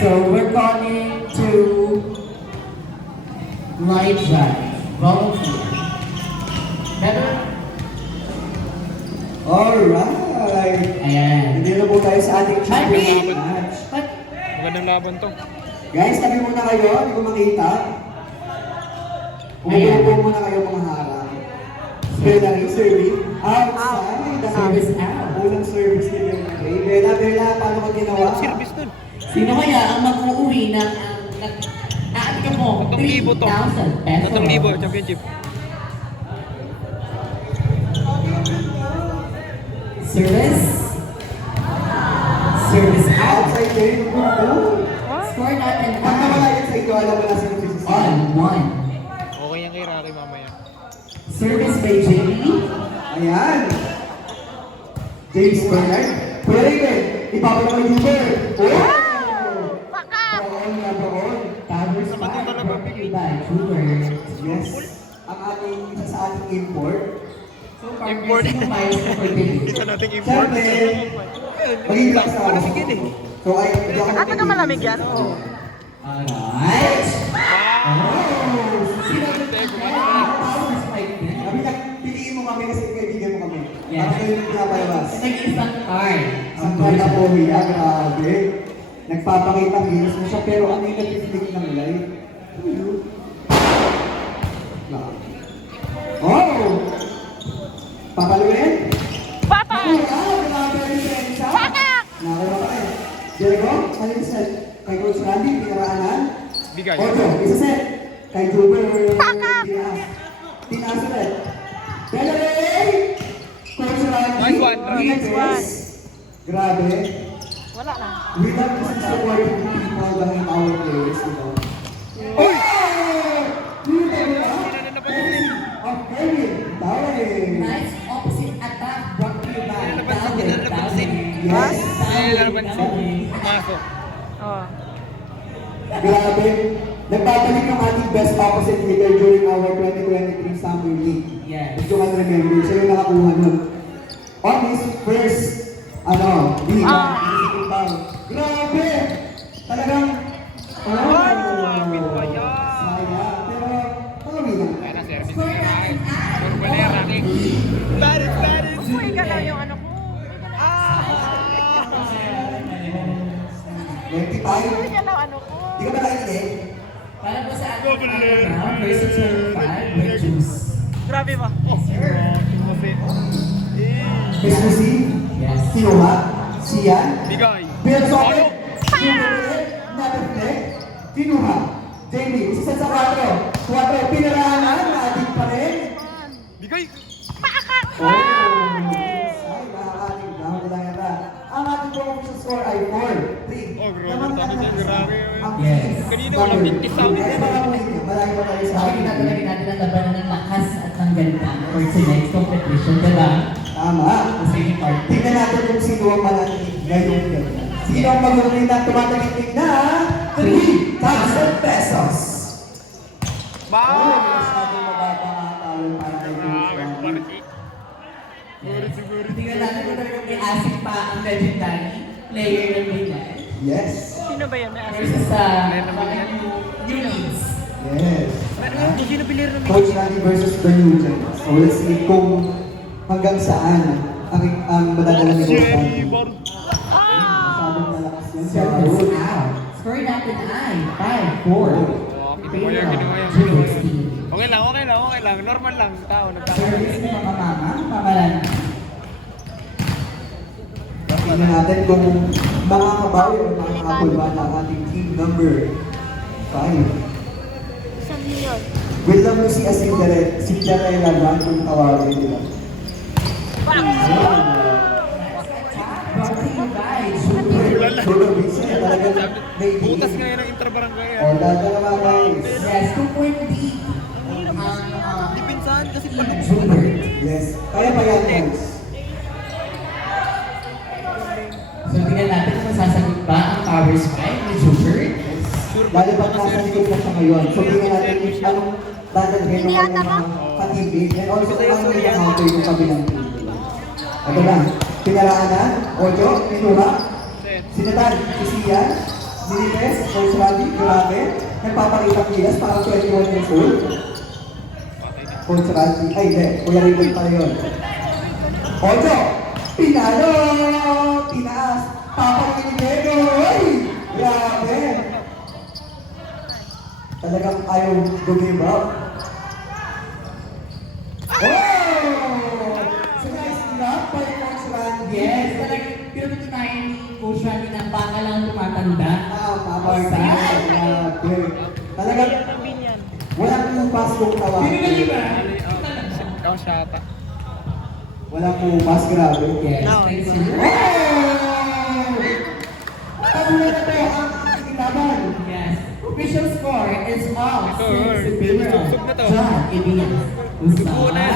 So we're calling to light drive. Volunteer. Better? Alright! Ayan. Hindi na po tayo sa ating Ay, match. But, Magandang laban to. Guys, tabi muna kayo, hindi ko makita. Umupo muna kayo mga harang. Bella serving outside. Service out. Unang service ni Bella. Bella, paano ka ginawa? Service dun. sino kaya ang mag-uuwi ng ka mo? 3,000 to. 3,000 pesos. 3,000 championship. Service. Service out. Outside din. Score natin Pag nawala yan sa ito, alam mo na sino sisisi. on 1. Okay yan kay Rocky mamaya. Service by JB. Ayan. James Bernard. Kuya Raven, ipapala kay Uber. Oh! Baon na baon. Towers Naman Park. talaga, Brought to you by Uber. Yes. Ang ating isa sa ating import. So far, Import. sino miles na per day? Isa nating import. Siyempre, magiging lang sa Malamig yan eh. So ay, hindi ako Taga malamig yan? Alright. Wow! Oh, sino ba Towers Park din. Kami na, piliin mo kami kasi kaibigan mo kami. Yeah. Para kayo yung pinapalabas. Nag-isang card. Ang kaya po hiya, grabe. Nagpapakita ang gilas mo siya, pero ano yung nag-reflect ng light? Oh! Papaluin? Papa! Grabe ang diferensya. Sakak! Nakakita ka eh. Diego, ano yung set? Kay Coach Randy, pinaraanan. Bigay. Ocho, isa set. Kay Juber, tinaas. Tinaas ulit. Delaware! Coach Randy. Nice one, nice one. Grabe. Wala na. We love to support people behind our players, you know. Oh! Of Kevin, Dawes. Nice opposite attack brought to you by Yes. Ay, lalaban si Pumasok. Oh. Grabe. Nagpapalik ng ating best opposite hitter during our 2023 Summer League. Yes. If you can remember, siya yung nakakuha nun. On his first, league. Grabe! Talagang, Kapit pa yan. sayang. Pero, pangawin lang. Kaya na service ni Rocky. Normal na yan, Rocky. Baris, baris. Uy, galaw yung ano ko. 25. Uy, galaw ano ko. Di ka ba nakikinig? Para po sa ating final round versus 25 with juice. Grabe ba? Kasi, Christmas Eve, Yes. kinuha, siyan, bigay. pero sa akin, Ano? na-reflect, kinuha, Jamie, isa sa 4, 4, pinarahanan, na-addict pa rin. Bigay. Oh, ay, nakakating down lang yata. Ang ating official score ay 4-3. Oh, grabe, sabi niya, grabe. Yes. Kanina walang 20 sa amin. Marami pa tayo sa Nakikita talaga natin ang labanan ng lakas at ng ganda for tonight's competition, diba? Tama. Sa second part. Tingnan natin kung sino ang manatili ngayong gabi. Sino ang mag-uwi na tumatagitid na 3,000 pesos? Wow! Masyadong mababa ang talo para kay Coach Grabe, Randy. parang siguro. Tingnan natin kung talagang may asik pa ang legendary player ng Milan Yes. Sino ba yan? May asin? versus sa Player ng Milan. New Leeds. Yes. Kung sino pilir ng Coach Randy versus the Nugent. So let's see kung hanggang saan ang madadala ni Coach Randy. Jerry Bar. Masyadong malakas yan. Service out. Score natin ay 5-4. Oh, kita mo yan, ginawa yan. Jules team. Okay lang, okay lang, okay lang. Normal lang. Tao, Service ni Mama, Tingnan natin kung makakabawi o makakapul ba ng ating team number 5. Isang milyon. We'd love to see a Cinderella run kung tawagin nila. Brought to you by Jules. Solo busy na talagang may Butas team. ngayon ng interbarangay. O, dahil naman guys. Yes, 2-point lead. Dipinsahan kasi pa. Jubert. Yes. Kaya pa yan guys. So tingnan natin kung masasagot ba ang power spike ni Jubert. Lalo pag nasa likod na siya ngayon. So tingnan natin kung anong dadalhin ng kanyang mga patibig. And also kung ano yung counter yung kabilang team. Ito na. Pinaraanan. Ocho. Pinura. Sinatan. Sisiyan. Nilipes, Coach Randy, grabe. Nagpapakita kilas, parang 21 years old. Coach Randy, ay hindi, Kuya Raymond pala yun. Ocho, pinalo! Tinaas, papakita ni Diego, ay! Grabe! Talagang ayaw give up. Oh! So nice enough by Coach Randy. Yes, talagang pinatutunayan ni Coach Randy na baka lang tumatanda. Paparty. Grabe. Talagang walang lupas kung tawag. Pinagaling ba? Ikaw siya ata. Walang lupas, grabe. Yes, No. thanks you. Oh! Tabunan na to ang ating laban. Yes. Official score is off. Score. Superior. Sug na to. John Ibias. Dugo na.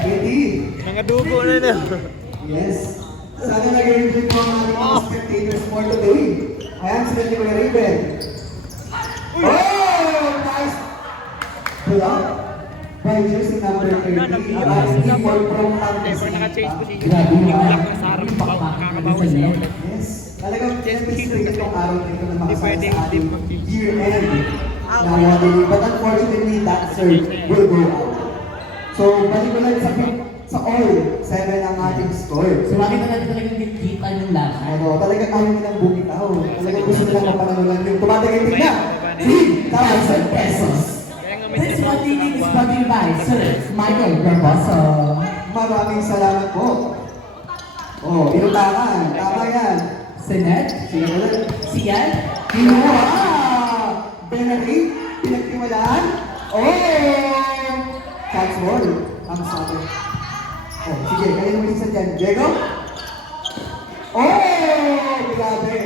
Ready? Mga dugo na na. Yes. Sana nag-enjoy po ang ating mga spectators for today. Ayan, sila ni Kuya Raven. Oh! Nice! Pull-up by jersey number 30. Ang ating team for from Never naka-change position. Grabe Yung naman. lock ng sarap baka makakabawas sila ulit. Yes. Talagang pinag-isipin itong araw na ito na Hindi makasama pwedeng sa ating team mag-team. year-end na waterloo. But unfortunately, that surge will go out. So, balik ko lang sa all, 7 ang ating score. So makita natin talagang kita yung laban. Ano, talagang ayaw nilang bumitaw. Talagang gusto nilang mapanalunan yung tumatagitig na 3,000 pesos. This one meeting is brought to you by Sir Michael Barbosa. Maraming salamat po. Oh, inutakan. Tama yan. Sinet, Sino ulit? Sian, Kinuha! Benary, pinagtiwalaan. Oh! Catch ball. Ang sabi. Oh, sige, kaya naman isa dyan. Diego? Oh! Grabe.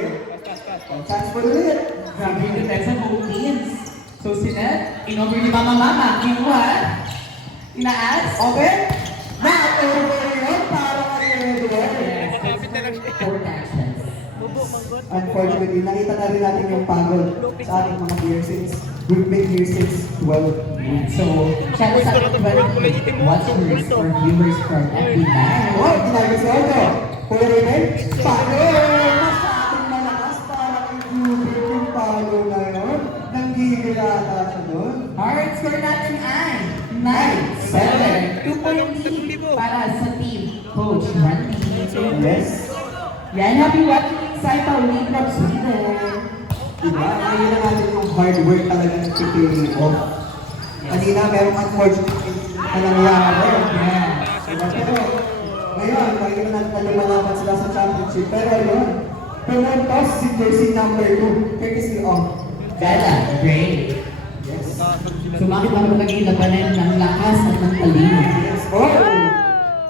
Oh, catch ball ulit. grabe yung depensa ng Philippines. So Sinet, in-over ni Mama, kinuha, inaas, Okay? Na-over yun para kay Edward. four actions. Unfortunately, nakita na rin natin yung pagod sa ating mga beer since we've been here since 12. So, shout out sa ating watchers or viewers from FB Live. Oh, ginagawa si Ocho. Kuya Raymond, pagod! Masyadong malakas para kay Ruben yung pagod na yun. Nanggigil ata siya doon. Hard score natin ay 9-7. 2-point lead para sa team Coach Randy. Yes. Yan, happy watching inside our league from Sweden. Diba? Ngayon na natin yung hard work talaga ng pipili off. Kanina, merong unfortunate na nangyari. Yeah. Pero, ngayon, makikita natin na lumalaban sila sa championship. Pero yun, pumuntos si jersey number 2, courtesy of Bella, great. Yes. So, makita mo naging labanan ng lakas at ng talino. Yes. Oh!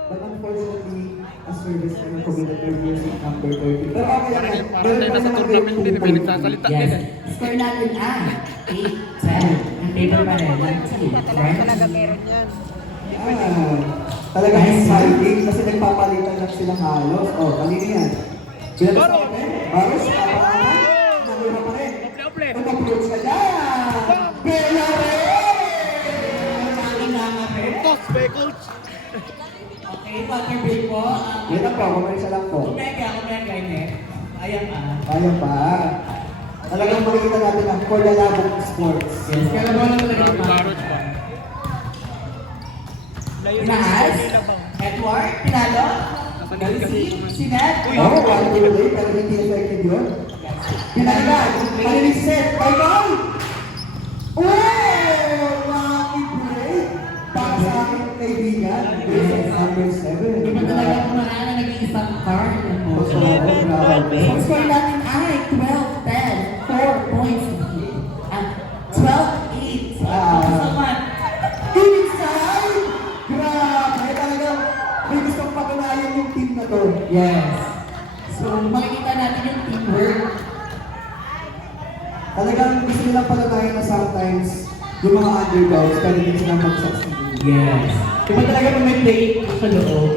But unfortunately, a service and committed their jersey number 30. Pero okay lang yan. Parang tayo nasa tournament din, may nagsasalita din Yes. eh. Score natin ay 8-10. Ang paper pa rin ng team. Right? Yan. Talagang exciting kasi nagpapalitan lang sila halos. Oh, kanina yan. Bilang sa akin, Baros, kaparangan, nakuha pa rin. Mag-approach ka dyan! Bella rin! Coach, by coach. Okay, water break po. Yan lang po, kumaisa lang po. Kumega, hindi. Ayan ah. Kaya pa. Talagang makikita natin ang Cordelabong Sports. Yes, kaya mo lang talaga yung Barot pa. Inaas, Edward, Pinalo, Galisi, Sinet, Oo, one day late, pero hindi effective yun. Pinagdag, maliliset, bye-bye! Oh! Lucky break! Para sa aking kaibigan, versus number 7. Iba talaga kung na naging isang card ng Oo, motion. grabe. So, score natin ay 12-10, 4 points. At 12-8. Inside! Grabe! Talagang may gustong patunayan yung team na to. Yes. So, makikita natin yung teamwork. Talagang gusto nilang patunayan na sometimes yung mga underdogs pwede din silang mag-succeed. Yes. Diba talaga kung may play sa loob?